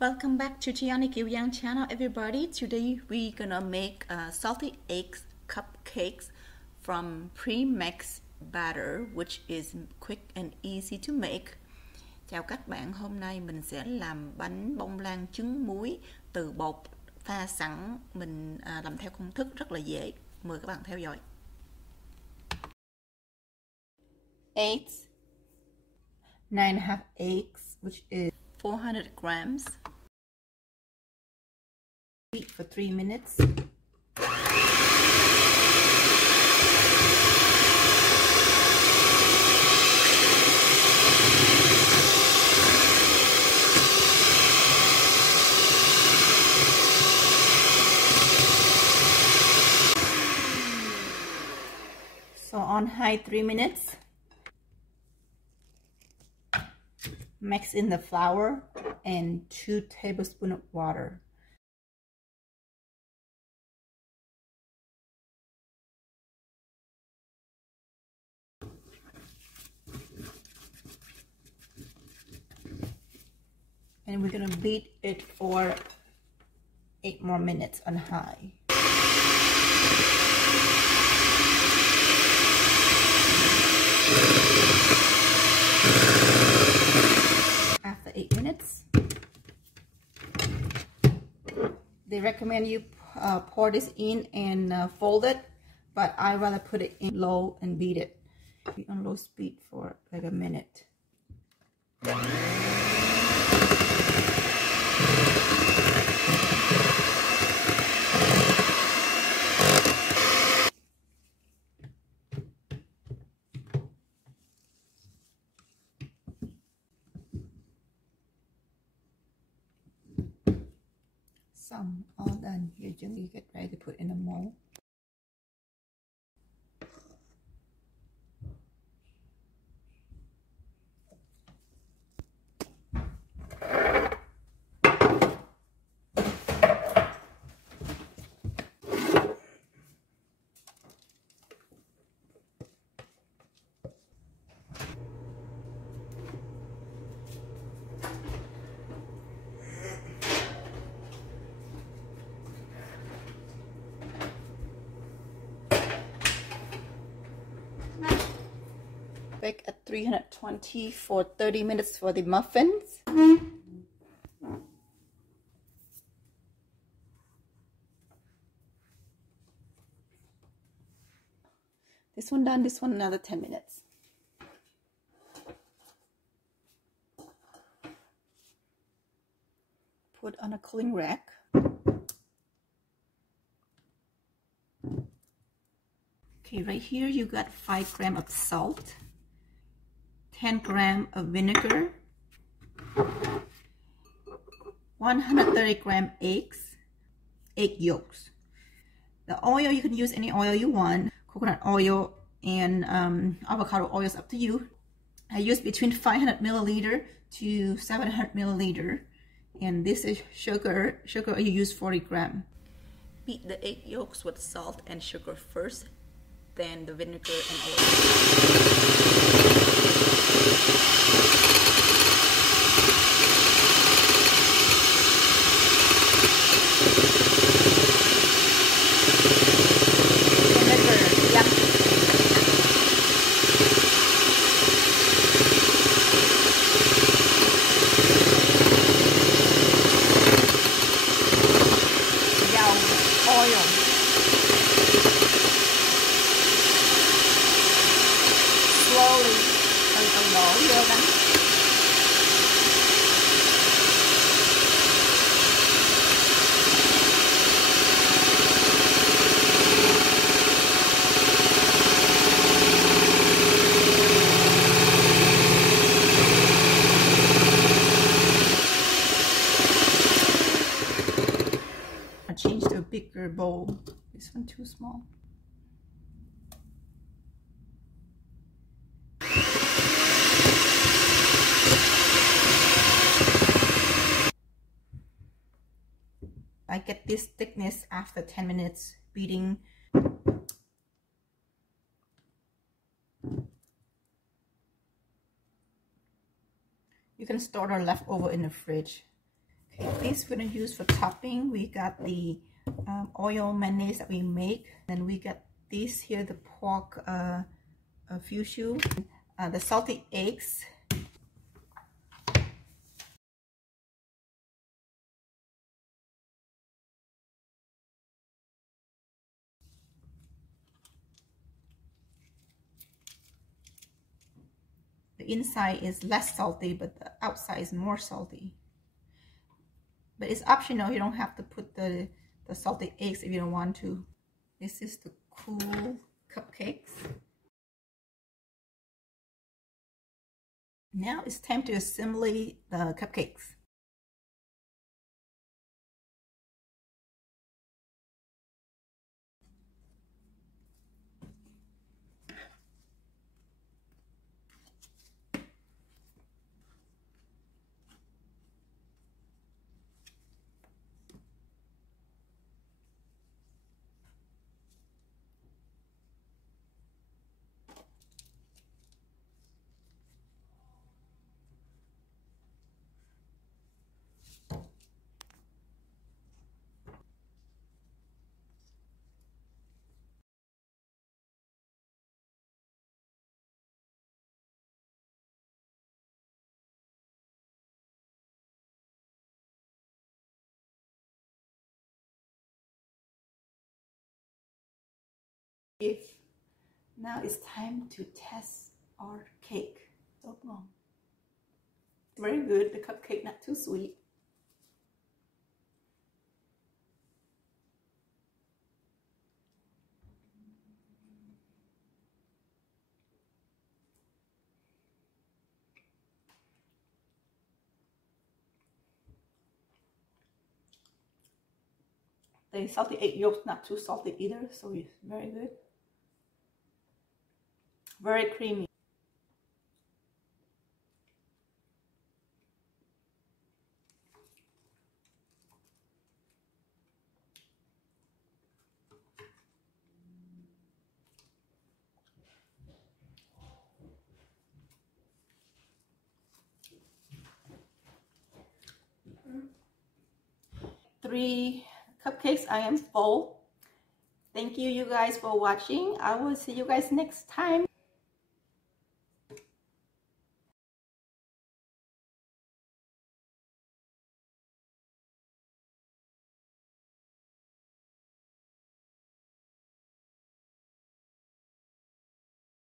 Welcome back to Tiani Yang channel, everybody. Today we're gonna make salty egg cupcakes from pre-mixed batter, which is quick and easy to make. Chào các bạn, hôm nay mình sẽ làm bánh bông lan trứng muối từ bột pha sẵn. Mình làm theo công thức rất là dễ. Mời các bạn theo dõi. Eggs, 9.5 eggs, which is 400 grams. Heat for 3 minutes. So on high 3 minutes. Mix in the flour and 2 tablespoons of water. And we're gonna beat it for 8 more minutes on high. After 8 minutes, they recommend you pour this in and fold it, but I rather put it in low and beat it. Be on low speed for like a minute. Some all done. You just get ready to put in a mold. Bake at 320 for 30 minutes for the muffins. This one done, this one another 10 minutes. Put on a cooling rack. Okay, right here you got 5 grams of salt, 10 grams of vinegar, 130 grams eggs, egg yolks. The oil, you can use any oil you want. Coconut oil and avocado oil is up to you. I use between 500 milliliter to 700 milliliter. And this is sugar. Sugar, you use 40 grams. Beat the egg yolks with salt and sugar first, then the vinegar and oil. Slowly, từ đổ vô đánh. I changed to a bigger bowl. This one too small. I get this thickness after 10 minutes beating. You can store the leftover in the fridge. Okay. This we're gonna use for topping. We got the oil mayonnaise that we make. Then we got this here, the pork fushu, the salty eggs. The inside is less salty, but the outside is more salty. But it's optional. You don't have to put the salted eggs if you don't want to. This is the cool cupcakes. Now it's time to assemble the cupcakes. Now it's time to test our cake. So long. Very good. The cupcake not too sweet. The salty egg yolk not too salty either, so it's very good. Very creamy. Three cupcakes. I am full. Thank you guys for watching. I will see you guys next time.